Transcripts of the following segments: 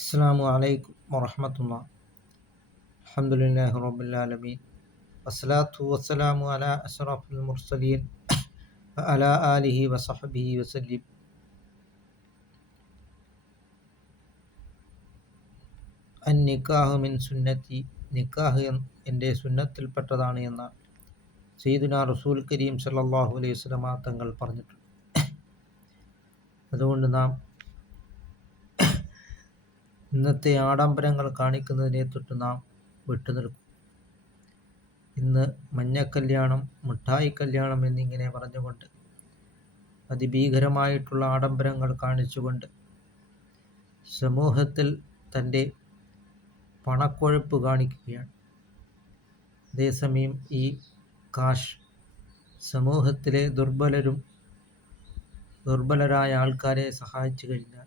അസ്സലാമു അലൈക്കും വറഹ്മത്തുള്ളാഹി. അൽഹംദുലില്ലാഹി റബ്ബിൽ ആലമീൻ. വസ്സലാത്തു വസ്സലാമു അലാ അഷ്റഫിൽ മുർസലീൻ വഅലാ ആലിഹി വസഹ്ബിഹി വസല്ലം. നിക്കാഹു മിൻ സുന്നത്തി, നിക്കാഹ് എൻ്റെ സുന്നത്തിൽപ്പെട്ടതാണ് എന്ന സയ്യിദുനാ റസൂൽ കരീം സല്ലല്ലാഹു അലൈഹി വസല്ലമ തങ്ങൾ പറഞ്ഞിട്ടുണ്ട്. അതുകൊണ്ട് നാം ഇന്നത്തെ ആഡംബരങ്ങൾ കാണിക്കുന്നതിനെ തൊട്ട് നാം വിട്ടുനിൽക്കും. ഇന്ന് മഞ്ഞക്കല്യാണം, മിഠായി കല്യാണം എന്നിങ്ങനെ പറഞ്ഞുകൊണ്ട് അതിഭീകരമായിട്ടുള്ള ആഡംബരങ്ങൾ കാണിച്ചുകൊണ്ട് സമൂഹത്തിൽ തൻ്റെ പണക്കൊഴുപ്പ് കാണിക്കുകയാണ്. അതേസമയം ഈ കാശ് സമൂഹത്തിലെ ദുർബലരായ ആൾക്കാരെ സഹായിച്ചു കഴിഞ്ഞാൽ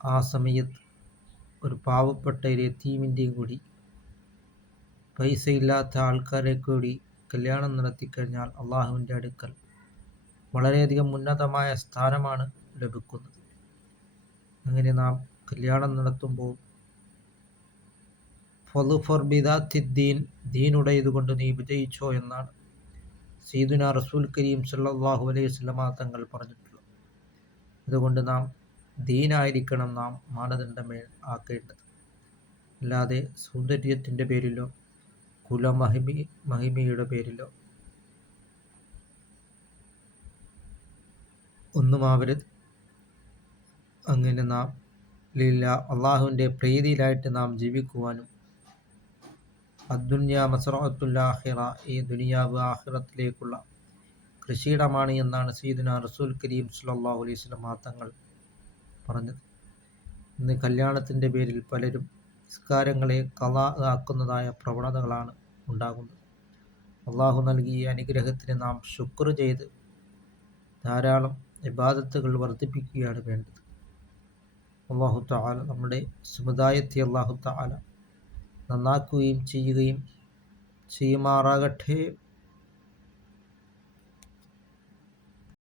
ആ സമയത്ത് ഒരു പാവപ്പെട്ട ഒരു യതീമിൻ്റെയും കൂടി പൈസയില്ലാത്ത ആൾക്കാരെ കൂടി കല്യാണം നടത്തിക്കഴിഞ്ഞാൽ അള്ളാഹുവിൻ്റെ അടുക്കൽ വളരെയധികം ഉന്നതമായ സ്ഥാനമാണ് ലഭിക്കുന്നത്. അങ്ങനെ നാം കല്യാണം നടത്തുമ്പോൾ ഫളുഫർ ബിദാത്തിദ്ദീൻ, ദീനുടേതുകൊണ്ട് നീ വിജയിച്ചോ എന്നാണ് സയ്യിദുനാ റസൂൽ കരീം സല്ലല്ലാഹു അലൈഹി വസല്ലമ തങ്ങൾ പറഞ്ഞിട്ടുള്ളത്. അതുകൊണ്ട് നാം ദീനായിരിക്കണം നാം മാനദണ്ഡമേ ആക്കേണ്ടത്. അല്ലാതെ സൗന്ദര്യത്തിൻ്റെ പേരിലോ കുലമഹിമയുടെ പേരിലോ ഒന്നുമാവരുത്. അങ്ങനെ നാം അള്ളാഹുവിൻ്റെ പ്രീതിയിലായിട്ട് നാം ജീവിക്കുവാനും അദ്ദുന്യ മസ്റഅത്തുൽ ആഖിറ, ഈ ദുനിയാവ് ആഖിറത്തിലേക്കുള്ള കൃഷിയിടമാണ് എന്നാണ് സയ്യിദുനാ റസൂൽ കരീം സല്ലല്ലാഹു അലൈഹി വസല്ലമ തങ്ങൾ പറഞ്ഞത്. ഇന്ന് കല്യാണത്തിൻ്റെ പേരിൽ പലരും നിസ്കാരങ്ങളെ ഖളാ ആക്കുന്നതായ പ്രവണതകളാണ് ഉണ്ടാകുന്നത്. അള്ളാഹു നൽകിയ അനുഗ്രഹത്തിന് നാം ശുക്ർ ചെയ്ത് ധാരാളം ഇബാദത്തുകൾ വർദ്ധിപ്പിക്കുകയാണ് വേണ്ടത്. അല്ലാഹു തആല നമ്മുടെ സമുദായത്തെ അല്ലാഹു തആല നന്നാക്കുകയും ചെയ്യുമാറാകട്ടെ.